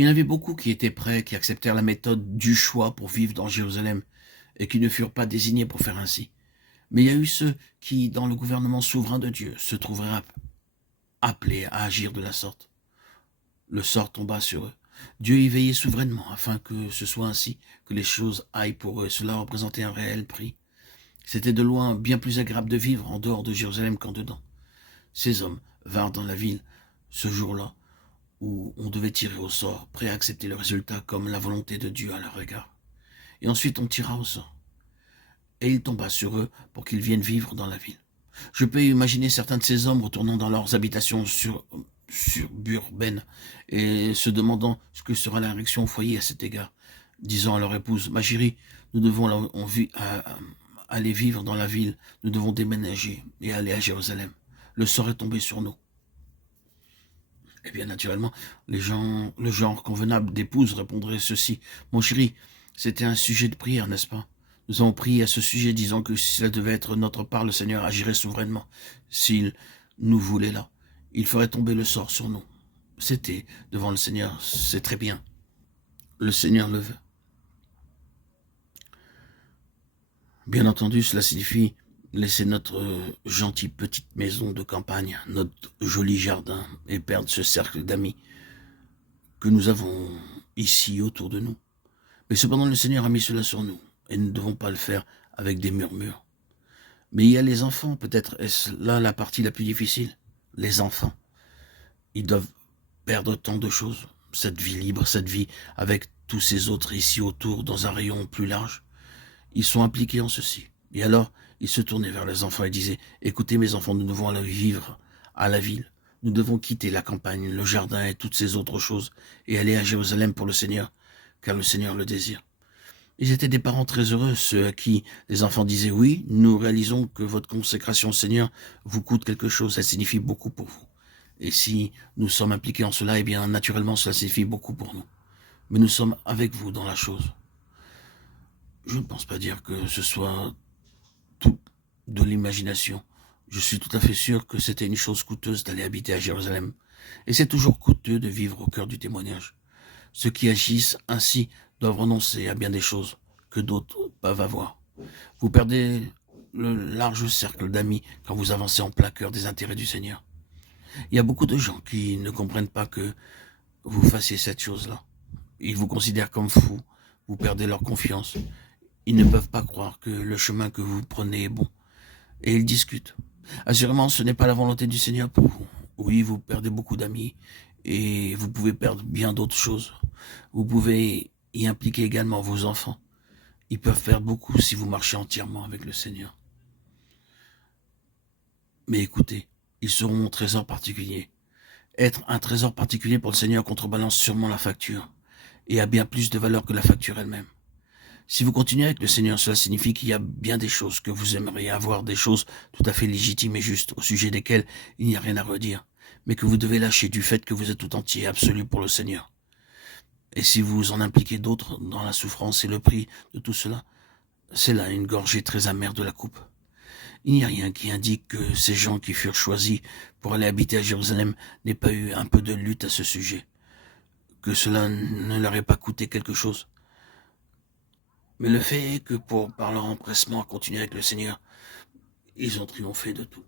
Il y en avait beaucoup qui étaient prêts, qui acceptèrent la méthode du choix pour vivre dans Jérusalem, et qui ne furent pas désignés pour faire ainsi. Mais il y a eu ceux qui, dans le gouvernement souverain de Dieu, se trouvèrent appelés à agir de la sorte. Le sort tomba sur eux. Dieu y veillait souverainement afin que ce soit ainsi, que les choses aillent pour eux. Cela représentait un réel prix. C'était de loin bien plus agréable de vivre en dehors de Jérusalem qu'en dedans. Ces hommes vinrent dans la ville ce jour-là où on devait tirer au sort, prêts à accepter le résultat comme la volonté de Dieu à leur égard. Et ensuite on tira au sort. Et il tomba sur eux pour qu'ils viennent vivre dans la ville. Je peux imaginer certains de ces hommes retournant dans leurs habitations suburbaines et se demandant ce que sera la réaction au foyer à cet égard, disant à leur épouse, « Ma chérie, nous devons aller vivre dans la ville, nous devons déménager et aller à Jérusalem. Le sort est tombé sur nous. » Eh bien, naturellement, le genre convenable d'épouse répondrait ceci. « Mon chéri, c'était un sujet de prière, n'est-ce pas? Nous avons prié à ce sujet, disant que si cela devait être notre part, le Seigneur agirait souverainement. S'il nous voulait là, il ferait tomber le sort sur nous. C'était devant le Seigneur, c'est très bien. Le Seigneur le veut. » Bien entendu, cela signifie laisser notre gentille petite maison de campagne, notre joli jardin, et perdre ce cercle d'amis que nous avons ici autour de nous. Mais cependant, le Seigneur a mis cela sur nous, et nous ne devons pas le faire avec des murmures. Mais il y a les enfants, peut-être est-ce là la partie la plus difficile. Les enfants, ils doivent perdre tant de choses, cette vie libre, cette vie avec tous ces autres ici autour, dans un rayon plus large. Ils sont impliqués en ceci. Et alors, ils se tournaient vers les enfants et disaient, « Écoutez mes enfants, nous devons aller vivre à la ville. Nous devons quitter la campagne, le jardin et toutes ces autres choses et aller à Jérusalem pour le Seigneur, car le Seigneur le désire. » Ils étaient des parents très heureux, ceux à qui les enfants disaient, « Oui, nous réalisons que votre consécration au Seigneur vous coûte quelque chose, ça signifie beaucoup pour vous. Et si nous sommes impliqués en cela, eh bien, naturellement, cela signifie beaucoup pour nous. Mais nous sommes avec vous dans la chose. » Je ne pense pas dire que ce soit tout de l'imagination. Je suis tout à fait sûr que c'était une chose coûteuse d'aller habiter à Jérusalem. Et c'est toujours coûteux de vivre au cœur du témoignage. Ceux qui agissent ainsi doivent renoncer à bien des choses que d'autres peuvent avoir. Vous perdez le large cercle d'amis quand vous avancez en plein cœur des intérêts du Seigneur. Il y a beaucoup de gens qui ne comprennent pas que vous fassiez cette chose-là. Ils vous considèrent comme fou, vous perdez leur confiance. Ils ne peuvent pas croire que le chemin que vous prenez est bon. Et ils discutent. Assurément, ce n'est pas la volonté du Seigneur pour vous. Oui, vous perdez beaucoup d'amis et vous pouvez perdre bien d'autres choses. Vous pouvez y impliquer également vos enfants. Ils peuvent perdre beaucoup si vous marchez entièrement avec le Seigneur. Mais écoutez, ils seront mon trésor particulier. Être un trésor particulier pour le Seigneur contrebalance sûrement la facture et a bien plus de valeur que la facture elle-même. Si vous continuez avec le Seigneur, cela signifie qu'il y a bien des choses que vous aimeriez avoir, des choses tout à fait légitimes et justes, au sujet desquelles il n'y a rien à redire, mais que vous devez lâcher du fait que vous êtes tout entier et absolu pour le Seigneur. Et si vous en impliquez d'autres dans la souffrance et le prix de tout cela, c'est là une gorgée très amère de la coupe. Il n'y a rien qui indique que ces gens qui furent choisis pour aller habiter à Jérusalem n'aient pas eu un peu de lutte à ce sujet, que cela ne leur ait pas coûté quelque chose. Mais le fait est que par leur empressement à continuer avec le Seigneur, ils ont triomphé de tout.